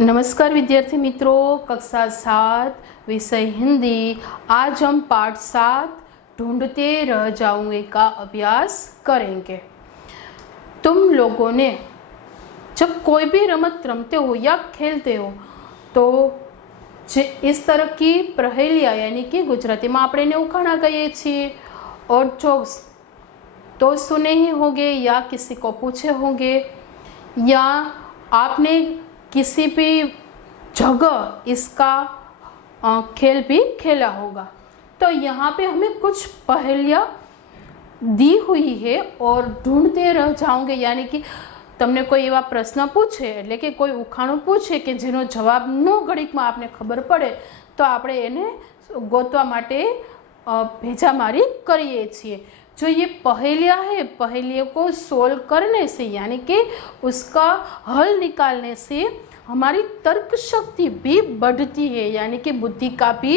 नमस्कार विद्यार्थी मित्रों, कक्षा 7 विषय हिंदी। आज हम पाठ 7 ढूंढते रह जाऊंगे का अभ्यास करेंगे। तुम लोगों ने जब कोई भी रमत रमते हो या खेलते हो तो इस तरह की पहेलियाँ यानी कि गुजराती में આપણે એને ઉખાણા કહીએ છીએ और जोक्स तो सुने ही होंगे या किसी को पूछे होंगे या आपने किसी भी जगह इसका खेल भी खेला होगा। तो यहाँ पे हमें कुछ पहेलियाँ दी हुई है और ढूंढते रह जाओगे, यानी कि तमने कोई एवा प्रश्न पूछे એટલે કે કોઈ ઉખાણું પૂછે કે જેનો જવાબ નો ઘડીકમાં આપને ખબર પડે તો આપણે એને ગોતવા માટે ભેજામારી કરીએ છીએ। जो ये पहेलियाँ है, पहेलियों को सोल्व करने से यानी कि उसका हल निकालने से हमारी तर्क शक्ति भी बढ़ती है, यानी कि बुद्धि का भी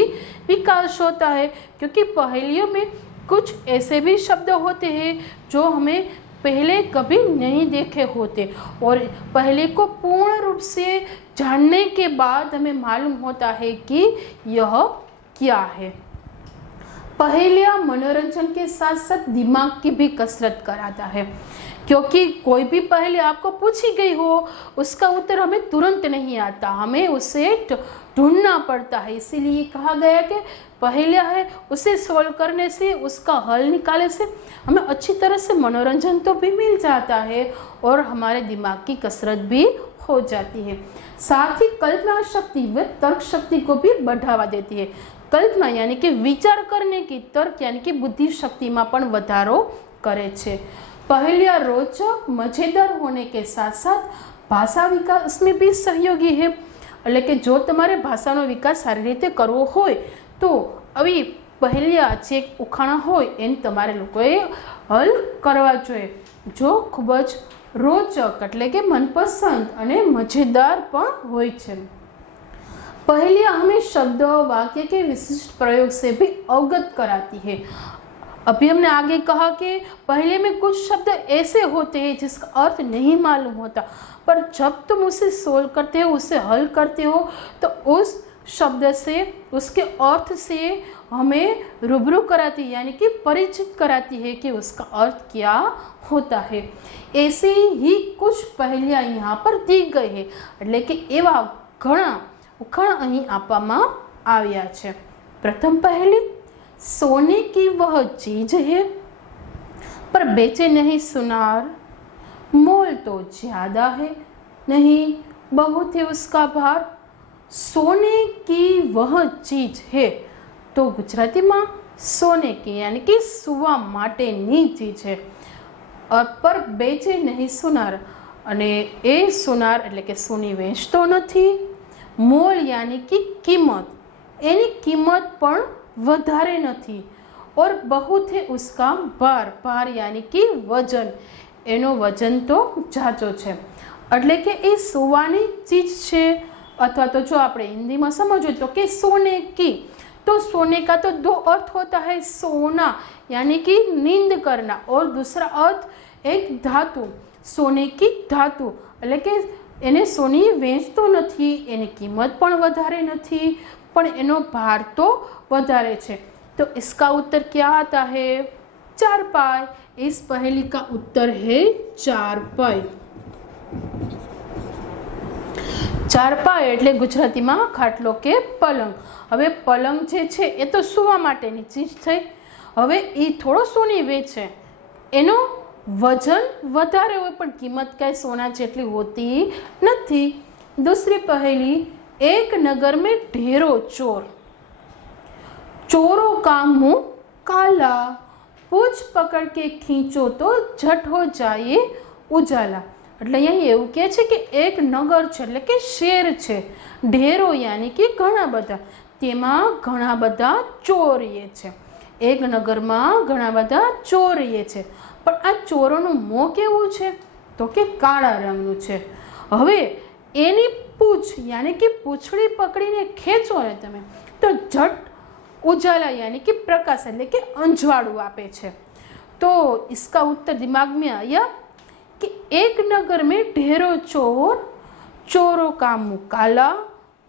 विकास होता है। क्योंकि पहेलियों में कुछ ऐसे भी शब्द होते हैं जो हमें पहले कभी नहीं देखे होते और पहले को पूर्ण रूप से जानने के बाद हमें मालूम होता है कि यह क्या है। पहेलियाँ मनोरंजन के साथ साथ दिमाग की भी कसरत कराता है, क्योंकि कोई भी पहेली आपको पूछी गई हो उसका उत्तर हमें तुरंत नहीं आता, हमें उसे ढूंढना पड़ता है। इसीलिए कहा गया कि पहेलियाँ है उसे सोल्व करने से, उसका हल निकालने से हमें अच्छी तरह से मनोरंजन तो भी मिल जाता है और हमारे दिमाग की कसरत भी हो जाती है। साथ ही कल्पना शक्ति व तर्क शक्ति को भी बढ़ावा देती है। कल्पना यानी कि विचार करने की, तर्क यानी कि बुद्धि शक्ति में पण वधारो करे छे। पहेलियाँ रोचक मजेदार होने के साथ साथ भाषा विकास में भी सहयोगी है। એટલે કે જો તમારે ભાષાનો વિકાસ સારી રીતે કરવો હોય તો આવી પહેલિયા જે ઉખાણા હોય એને તમારે લોકોએ હલ કરવા જોઈએ, જો ખૂબ જ રોચક એટલે કે મનપસંદ અને મજેદાર પણ હોય છે। पहेलियाँ हमें शब्द वाक्य के विशिष्ट प्रयोग से भी अवगत कराती है। अभी हमने आगे कहा कि पहेली में कुछ शब्द ऐसे होते हैं जिसका अर्थ नहीं मालूम होता, पर जब तुम उसे सोल्व करते हो, उसे हल करते हो तो उस शब्द से, उसके अर्थ से हमें रूबरू कराती है, यानी कि परिचित कराती है कि उसका अर्थ क्या होता है। ऐसे ही कुछ पहेलियाँ यहाँ पर दी गई है, એટલે કે એવા ઘણા ઉખાણા અહીં આપવામાં આવ્યા છે। પ્રથમ पहेली, सोने की वह चीज है पर बेचे नहीं सुनार, मोल तो ज्यादा है नहीं बहुत है उसका भार। सोने की वह चीज है तो गुजराती में सोने की यानी कि सुवा माटेनी चीज है, और पर बेचे नहीं सुनार अने ए सुनार એટલે કે સોની વેચતો નથી। मोल यानी कि कीमत, एनी कीमत पण વધારે નથી, और बहुत है उसका भार, भार यानी कि वजन, एनो वजन तो जाचो छे। એટલે કે એ સોવાની ચીજ છે, अथवा तो जो આપણે हिंदी में समझो तो कि सोने की, तो सोने का तो दो अर्थ होता है, सोना यानी कि नींद करना और दूसरा अर्थ एक धातु, सोने की धातु, એટલે કે એને સોની વેચતો નથી, એની કિંમત પણ વધારે નથી, પણ એનો ભાર તો વધારે છે। तो इसका उत्तर क्या आता है? 4 पाई। इस पहेली का उत्तर है 4 पाई। 4 पाई એટલે ગુજરાતીમાં ખાટલો કે પલંગ। હવે પલંગ જે છે એ તો સુવા માટેની ચીજ થઈ, હવે એ થોડો સોની વેચે, એનો वजन વધારે હોય પણ કિંમત કાંઈ સોના જેટલી હોતી નથી। दूसरी पहेली, एक नगर में ढेरों चोर, चोरों का मुंह काला, पूछ पकड़ के खींचो तो झट हो जाए उजाला। એટલે અહીં એવું કહે છે કે એક નગર છે એટલે કે શહેર છે, ઢેરો यानी कि ઘણા બધા, તેમાં ઘણા બધા ચોરીએ છે। એક નગરમાં ઘણા બધા ચોરીએ છે, પણ આ ચોરોનું મોં કેવું છે? તો કે કાળા રંગનું છે। હવે એની પૂછ यानी कि પૂંછડી પકડીને ખેંચો ને તમે તો झट उजाला यानी कि प्रकाश એટલે કે અંજવાળું આપે છે। तो इसका उत्तर दिमाग में आया कि एक नगर में ढेरों चोर, चोरों का मुंह काला,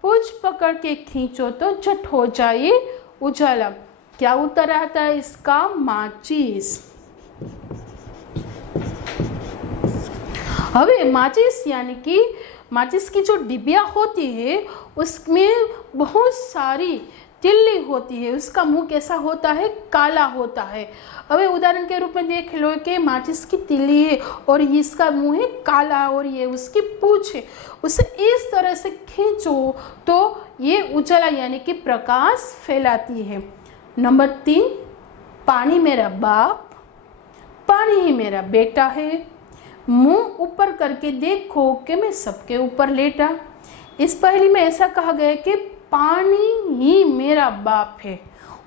पूछ पकड़ के खींचो तो झट हो जाए उजाला। क्या उत्तर आता है इसका? माचिस। हवे माचिस यानी कि माचिस की जो डिबिया होती है उसमें बहुत सारी तिल्ली होती है, उसका मुंह कैसा होता है? काला होता है। अबे उदाहरण के रूप में देख लो कि माचिस की तिल्ली है और इसका मुंह है काला और ये उसकी पूंछ है, उसे इस तरह से खींचो तो ये उजाला यानी कि प्रकाश फैलाती है। नंबर 3, पानी मेरा बाप, पानी ही मेरा बेटा है, मुंह ऊपर करके देखो कि मैं सबके ऊपर लेटा। इस पहेली में ऐसा कहा गया है कि पानी ही मेरा बाप है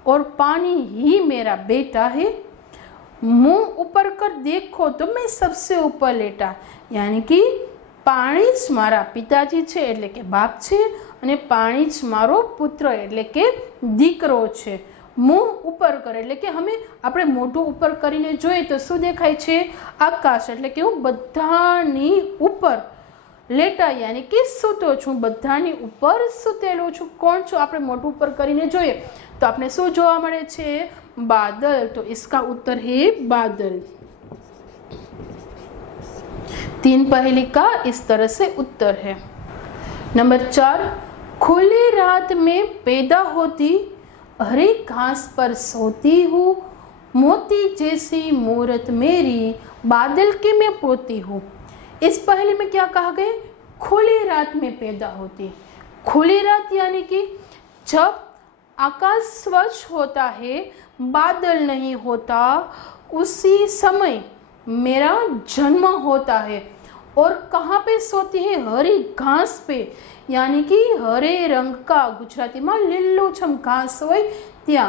और पानी ही मेरा बेटा है, मुंह ऊपर कर देखो तो मैं सबसे ऊपर लेटा। यानी कि पानी ज मारा पिताजी छे એટલે કે બાપ છે અને પાણી જ મારો પુત્ર એટલે કે દીકરો છે। मुंह ऊपर करे એટલે કે અમે આપણે મોઢું ઉપર કરીને જોઈએ તો શું દેખાય છે? આકાશ એટલે કે હું બધાની ઉપર લેટા यानी कि સૂતો છું, બધાની ઉપર સૂતેલો છું। કોણ છું? આપણે મોઢું ઉપર કરીને જોઈએ તો આપણે શું જોવા મળે છે? बादल। तो इसका उत्तर है बादल। 3 पहेली का इस तरह से उत्तर है। नंबर 4, खुली रात में पैदा होती, हरी घास पर सोती हूँ, मोती जैसी मूरत मेरी, बादल की मैं पोती हूँ। इस पहेली में क्या कहा गया? खुली रात में पैदा होती। खुली रात यानी कि जब आकाश स्वच्छ होता है, बादल नहीं होता, उसी समय मेरा जन्म होता है। और कहाँ पे सोती है? हरी घास पे, यानी कि हरे रंग का गुजराती में લીલુંછમ घास होय त्या।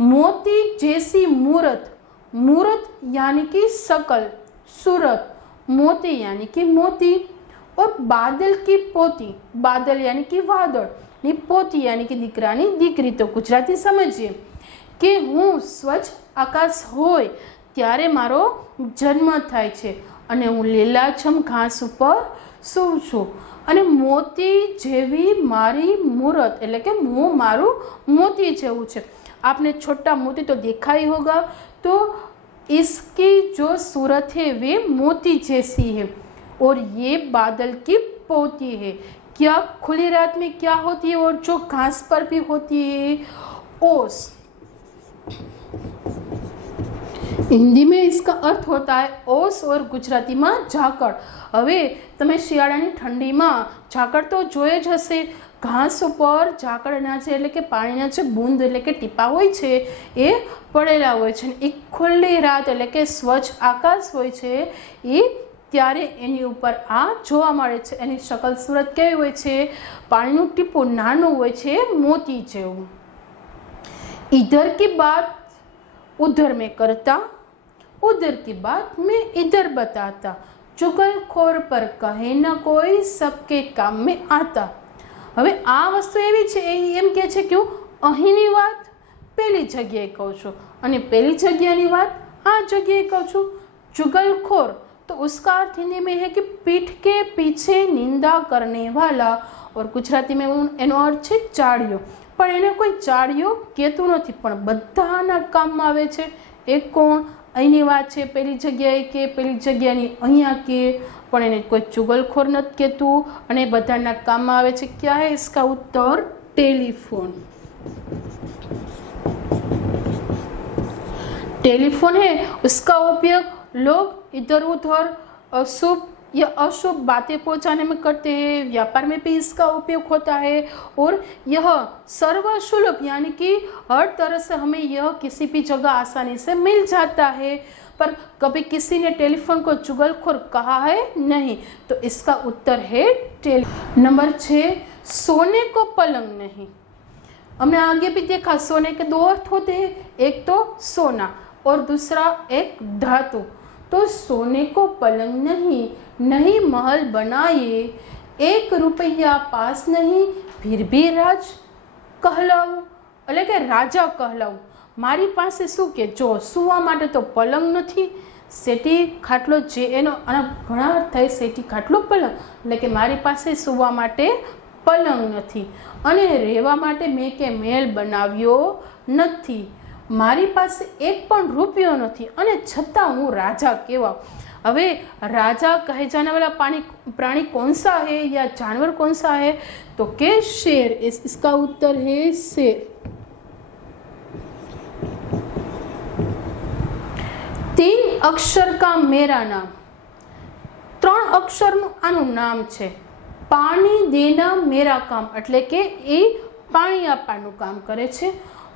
मोती जैसी मूरत, मूरत यानी कि शकल, सूरत, मोती यानी कि मोती। और बादल की पोती, बादल यानी कि वादळ ની પોતી यानी कि દીકરાની દીકરી। तो गुजराती समझिए कि હું स्वच्छ आकाश होय ત્યારે મારો જન્મ થાય છે અને હું લીલાછમ ઘાસ ઉપર સૂવું છું અને મોતી જેવી મારી મૂરત એટલે કે હું મારું મોતી જેવું છે। आपने छोटा मोती तो देखा ही होगा, तो इसकी जो सूरत है वे मोती जैसी है और ये बादल की पोती है। क्या खुली रात में क्या होती है और जो घास पर भी होती है? ओस। हिंदी में इसका अर्थ होता है ओस और गुजराती में झाकड़। हवे तमे शियाळानी ठंडी में झाकड़ तो जोए ज हशे। घास पर झाकड़ना छे એટલે કે પાણીના જે બૂંદ એટલે કે ટીપા હોય છે એ પડેલા હોય છે। એક ખુલ્લી રાત એટલે કે સ્વચ્છ આકાશ હોય છે એ ત્યારે એની ઉપર આ જોવા મળે છે। એની શકલ सूरत કેવી હોય છે? પાણીનું ટીપું નાનું હોય છે, મોતી જેવું। इधर की बात उधर में करता, उधर की बात मैं इधर बताता, चुगलखोर पर कहे न कोई, सबके काम में आता। हवे आ वस्तु एवी छे एम के छे कि અહીંની વાત પેલી જગ્યાએ કહું છું અને પેલી જગ્યાની વાત આ જગ્યાએ કહું છું। चुगलखोर तो उसका अर्थ हिंदी में है कि पीठ के पीछे निंदा करने वाला, और गुजराती में एनो अर्थ है चाड़ियो। पण एने कोई चाड़ियो कहेतुं नथी, पण बधाना काममां आवे छे। एक कोण? અહીંની વાત છે પેલી જગ્યાએ કે પેલી જગ્યાની અહીંયા કે, પણ એને કોઈ ચુગલખોર નથી કહેતું અને બધાના કામમાં આવે છે। क्या है इसका उत्तर? टेलीफोन। टेलीफोन है उसका उपयोग लोग इधर उधर अशुभ या अशुभ बातें पहुंचाने में करते हैं। व्यापार में भी इसका उपयोग होता है और यह सर्वसुलभ यानी कि हर तरह से हमें यह किसी भी जगह आसानी से मिल जाता है। पर कभी किसी ने टेलीफोन को चुगलखोर कहा है? नहीं। तो इसका उत्तर है टेलीफोन। नंबर 6, सोने को पलंग नहीं। हमने आगे भी देखा सोने के 2 अर्थ होते हैं, एक तो सोना और दूसरा एक धातु। तो सोने को पलंग नहीं, नहीं महल बनाए, 1 रुपया पास नहीं, फिर भी राज कहलाऊं એટલે કે રાજા कहलाऊं। મારી પાસે શું કે જો સુવા માટે તો પલંગ નથી, सेटी खाटलो जे एनो घणा अर्थ थाय सेटी खाटलो पलंग એટલે કે મારી પાસે સુવા માટે પલંગ નથી અને રહેવા માટે મેં કે મહેલ બનાવ્યો નથી, મારી પાસે એક પણ રૂપિયો નથી અને છતાં હું રાજા કહેવાઉં। હવે राजा कहे जाने वाला प्राणी कौन सा है या जानवर कौन सा है? तो के शेर। इसका उत्तर है शेर। 3 अक्षर का मेरा नाम। 3 अक्षर आनु नाम छे। पानी देना मेरा काम એટલે કે એ પાણી આપવાનું કામ કરે છે।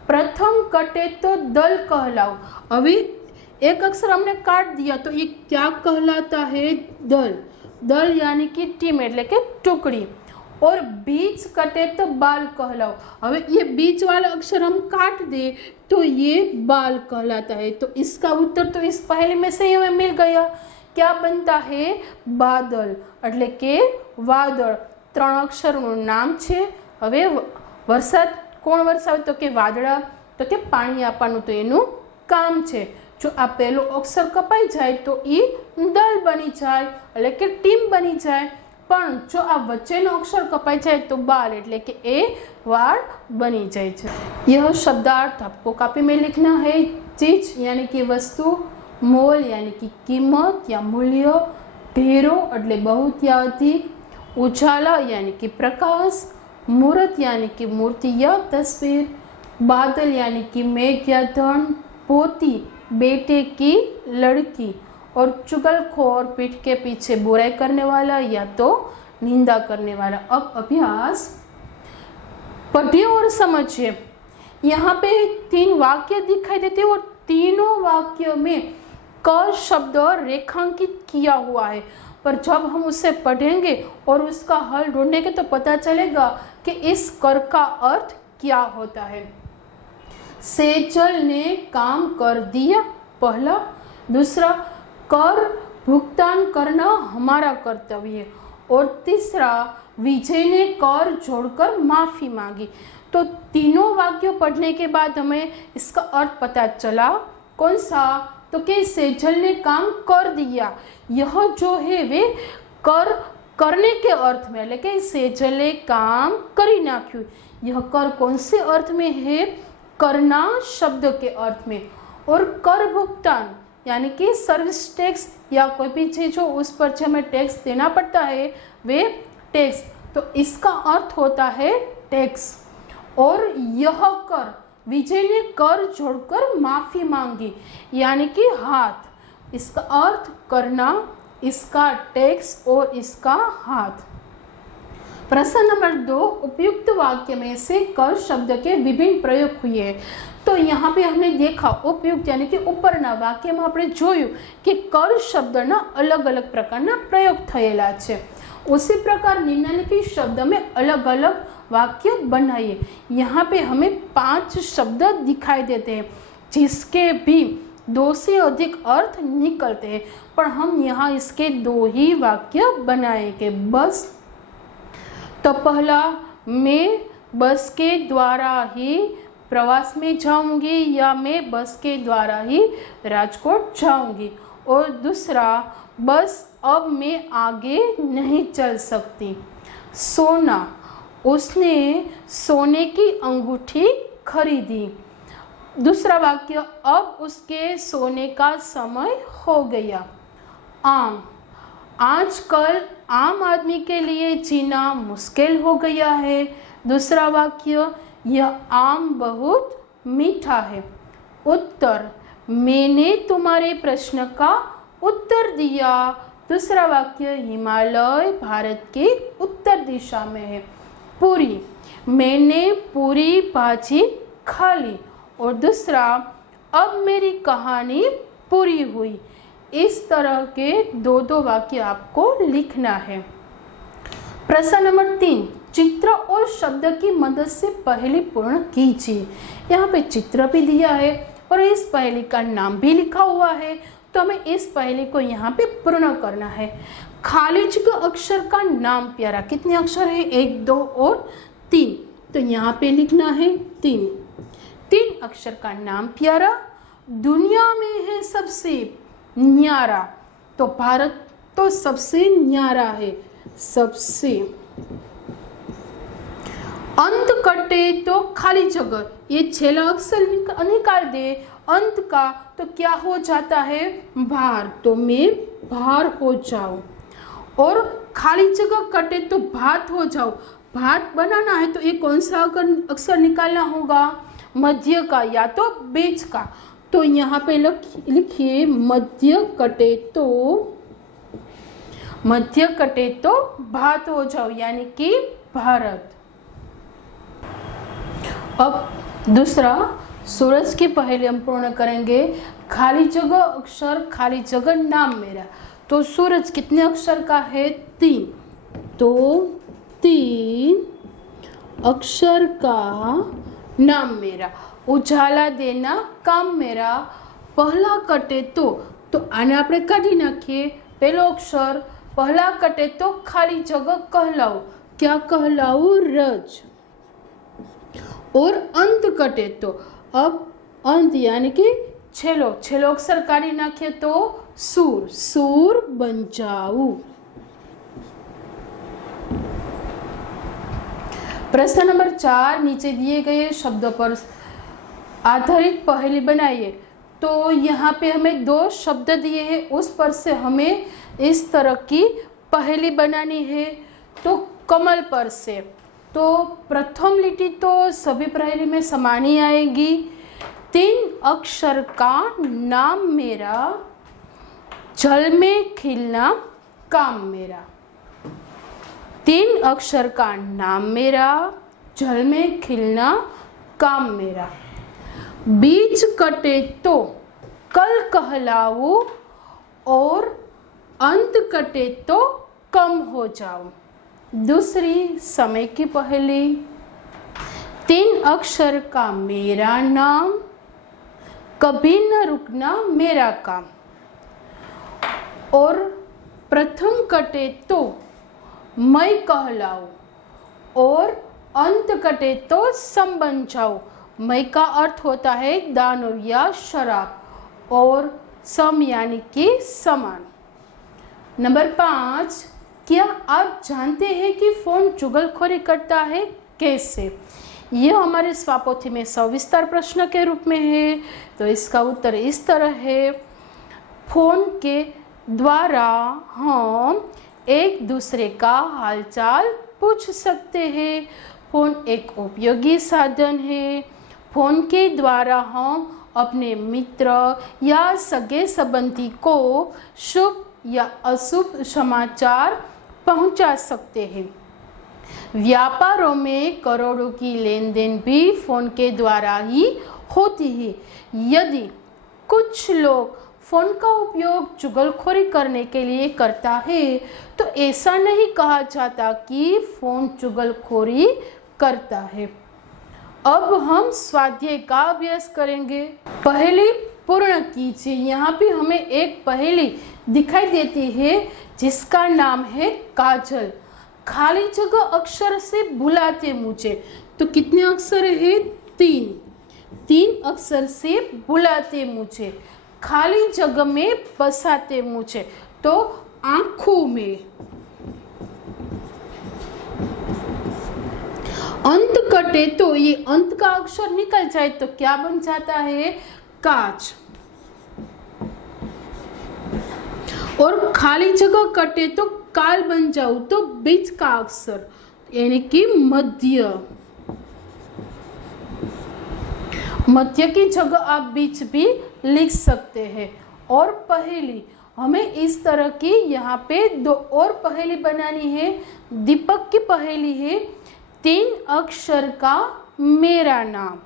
प्रथम कटे तो दल कहलाओ। अभी एक अक्षर हमने काट दिया तो ये क्या कहलाता है? दल। दल यानी कि टीम એટલે કે टुकड़ी। और बीच कटे तो बाल कहलाओ। अभी ये बीच वाला अक्षर हम काट दे तो ये बाल कहलाता है। तो इसका उत्तर तो इस पहले में से हमें मिल गया। क्या बनता है? बादल એટલે કે वादळ। 3 अक्षरનું નામ છે। હવે વરસાદ કોણ વરસાવે? તો કે વાદળા। તો કે પાણી આપવાનું તો એનું કામ છે। जो आ पहलो अक्षर कपाई जाए तो ये दल बनी जाए એટલે કે टीम बनी जाए। पण जो आ वच्चेनो अक्षर कपाई जाए तो बाल એટલે કે ए वाड़ बनी जाए છે। यह शब्दार्थ आपको कॉपी में लिखना है। चीज यानी कि वस्तु, मोल यानी कि कीमत या मूल्य, ढेरो એટલે बहुत या अधिक, उजाला यानी कि प्रकाश, मूर्त यानी कि मूर्ति या तस्वीर, बादल यानी कि मेघ या धन, पोती बेटे की लड़की, और चुगलखोर पीठ के पीछे बुराई करने वाला या तो निंदा करने वाला। अब अभ्यास पढ़िए और समझिए। यहाँ पे 3 वाक्य दिखाई देते हैं और तीनों वाक्य में क शब्द रेखांकित किया हुआ है, पर जब हम उसे पढ़ेंगे और उसका हल ढूंढेंगे तो पता चलेगा कि इस कर का अर्थ क्या होता है। सेजल ने काम कर दिया, पहला। दूसरा, कर भुगतान करना हमारा कर्तव्य है। और तीसरा, विजय ने कर जोड़कर माफी मांगी। तो तीनों वाक्यों पढ़ने के बाद हमें इसका अर्थ पता चला। कौन सा? तो कि सेजल ने काम कर दिया, यह जो है वे कर करने के अर्थ में એટલે કે સેજલે काम કરી નાખ્યું। यह कर कौन से अर्थ में है? करना शब्द के अर्थ में। और कर भुगतान यानी कि सर्विस टैक्स या कोई भी चीज हो उस पर जो हमें टैक्स देना पड़ता है वे टैक्स, तो इसका अर्थ होता है टैक्स। और यह कर, विजय ने कर जोड़कर माफी मांगी यानी कि हाथ। इसका अर्थ करना, इसका टैक्स और इसका हाथ। प्रश्न नंबर 2, उपयुक्त वाक्य में से कर शब्द के विभिन्न प्रयोग हुए हैं। तो यहाँ पे हमने देखा उपयुक्त यानी कि उपરના વાક્યમાં આપણે જોયું કે कर શબ્દના अलग अलग પ્રકારના પ્રયોગ થયેલા છે। उसी प्रकार निम्नलिखित शब्द में अलग अलग वाक्य बनाइए। यहाँ पे हमें 5 शब्द दिखाई देते हैं जिसके भी 2 से अधिक अर्थ निकलते हैं, पर हम यहाँ इसके 2 ही वाक्य बनाएंगे बस। तो पहला, मैं बस के द्वारा ही प्रवास में जाऊंगी या मैं बस के द्वारा ही राजकोट जाऊंगी। और दूसरा, बस अब मैं आगे नहीं चल सकती। सोना, उसने सोने की अंगूठी खरीदी। दूसरा वाक्य, अब उसके सोने का समय हो गया। आम, आजकल आम आदमी के लिए जीना मुश्किल हो गया है। दूसरा वाक्य, यह आम बहुत मीठा है। उत्तर, मैंने तुम्हारे प्रश्न का उत्तर दिया। दूसरा वाक्य, हिमालय भारत के उत्तर दिशा में है। पूरी, मैंने पूरी भाजी खा ली। और दूसरा, अब मेरी कहानी पूरी हुई। इस तरह के 2 वाक्य आपको लिखना है। प्रश्न नंबर 3, चित्र और शब्द की मदद से पहेली पूर्ण कीजिए। यहाँ पे चित्र भी दिया है और इस पहेली का नाम भी लिखा हुआ है, तो हमें इस पहेली को यहाँ पे पूर्ण करना है। खाली जगह अक्षर का नाम प्यारा। कितने अक्षर है? 1, 2 और 3। तो यहाँ पे लिखना है 3 अक्षर का नाम प्यारा। दुनिया में है सबसे न्यारा, तो भारत तो सबसे न्यारा है, सबसे। अंत कटे तो खाली जगह, ये छेला अक्षर निकाल दे अंत का, तो क्या हो जाता है, भार, तो मैं भार हो जाऊं। और खाली जगह कटे तो भात हो जाओ, भात बनाना है तो ये कौन सा अक्षर निकालना होगा, मध्य का या तो बीच का। तो यहाँ पे लिखिए मध्य कटे तो भात हो जाओ, यानी कि भारत। अब दूसरा सूरज की पहेली हम पूर्ण करेंगे। खाली जगह अक्षर, खाली जगह नाम मेरा। तो सूरज कितने अक्षर का है, 3, तो 3 अक्षर का नाम मेरा। उजाला देना काम मेरा, पहला कटे तो आने આપણે કાઢી નાખીએ। पहलो अक्षर पहला कटे तो खाली जगह कहलाओ, क्या कहलाओ, रज। और अंत कटे तो, अब अंत यानी कि छेलो अक्षर काढ़ी नाखिए तो सूर बन जाऊ। प्रश्न नंबर 4, नीचे दिए गए शब्दों पर आधारित पहेली बनाइए। तो यहाँ पे हमें 2 शब्द दिए हैं, उस पर से हमें इस तरह की पहेली बनानी है। तो कमल पर से, तो प्रथम लिटी तो सभी पहेली में समान ही आएगी। 3 अक्षर का नाम मेरा, जल में खिलना काम मेरा। 3 अक्षर का नाम मेरा, जल में खिलना काम मेरा। बीच कटे तो कल कहलाऊ, और अंत कटे तो कम हो जाओ। दूसरी समय की पहेली, 3 अक्षर का मेरा नाम, कभी न रुकना मेरा काम। और प्रथम कटे तो मैं कहलाऊ, और अंत कटे तो सम बन जाओ। मैं का अर्थ होता है दानव या शराब, और सम यानी कि समान। नंबर 5, क्या आप जानते हैं कि फोन चुगलखोरी करता है, कैसे? यह हमारे स्वापोथी में सविस्तार प्रश्न के रूप में है। तो इसका उत्तर इस तरह है, फोन के द्वारा हम एक दूसरे का हालचाल पूछ सकते हैं। फोन एक उपयोगी साधन है। फोन के द्वारा हम अपने मित्र या सगे संबंधी को शुभ या अशुभ समाचार पहुंचा सकते हैं। व्यापारों में करोड़ों की लेन देन भी फोन के द्वारा ही होती है। यदि कुछ लोग फोन का उपयोग चुगलखोरी करने के लिए करता है, तो ऐसा नहीं कहा जाता कि फोन चुगलखोरी करता है। अब हम स्वाध्याय का अभ्यास करेंगे। पहेली पूर्ण कीजिए। यहाँ पे हमें एक पहेली दिखाई देती है जिसका नाम है काजल। खाली जगह अक्षर से बुलाते मुझे। तो कितने अक्षर है? 3 अक्षर से बुलाते मुझे, खाली जगह में बसाते मुझे, तो आंखों में। अंत कटे तो ये अंत का अक्षर निकल जाए तो क्या बन जाता है? काच। और खाली जगह कटे तो काल बन जाओ, तो बीच का अक्षर यानी कि मध्य। मध्य की जगह आप बीच भी लिख सकते हैं। और पहेली हमें इस तरह की यहाँ पे 2 और पहेली बनानी है। दीपक की पहेली है, 3 अक्षर का मेरा नाम,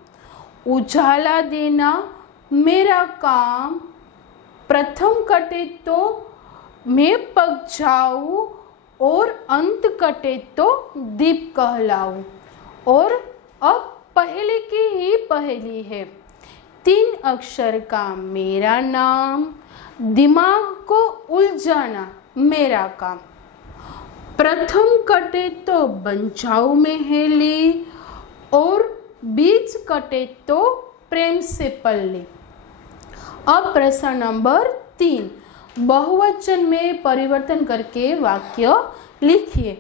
उजाला देना मेरा काम, प्रथम कटे तो मैं पक जाऊं, और अंत कटे तो दीप कहलाऊं। और अब पहले की ही पहेली है, 3 अक्षर का मेरा नाम, दिमाग को उलझाना मेरा काम, प्रथम कटे तो बन जाऊं मेहली, और बीच कटे तो प्रेम से पल्ली। अब प्रश्न नंबर 3 बहुवचन में परिवर्तन करके वाक्य लिखिए।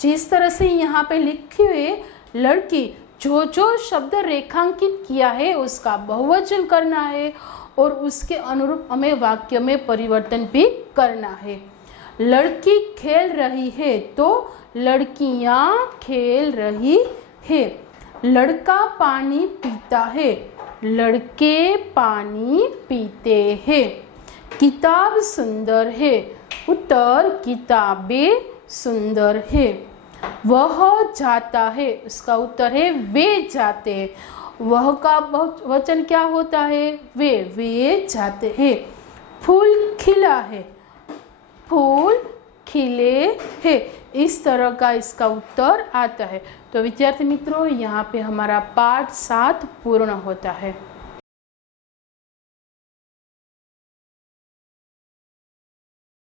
जिस तरह से यहाँ पे लिखे हुए लड़की, जो जो शब्द रेखांकित किया है उसका बहुवचन करना है और उसके अनुरूप हमें वाक्य में परिवर्तन भी करना है। लड़की खेल रही है तो लड़कियां खेल रही है। लड़का पानी पीता है, लड़के पानी पीते हैं। किताब सुंदर है, उत्तर किताबें सुंदर है। वह जाता है, उसका उत्तर है वे जाते हैं। वह का वचन क्या होता है? वे जाते हैं। फूल खिला है, फूल खिले हैं। इस तरह का इसका उत्तर आता है। तो विद्यार्थी मित्रों, यहाँ पे हमारा पाठ 7 पूर्ण होता है।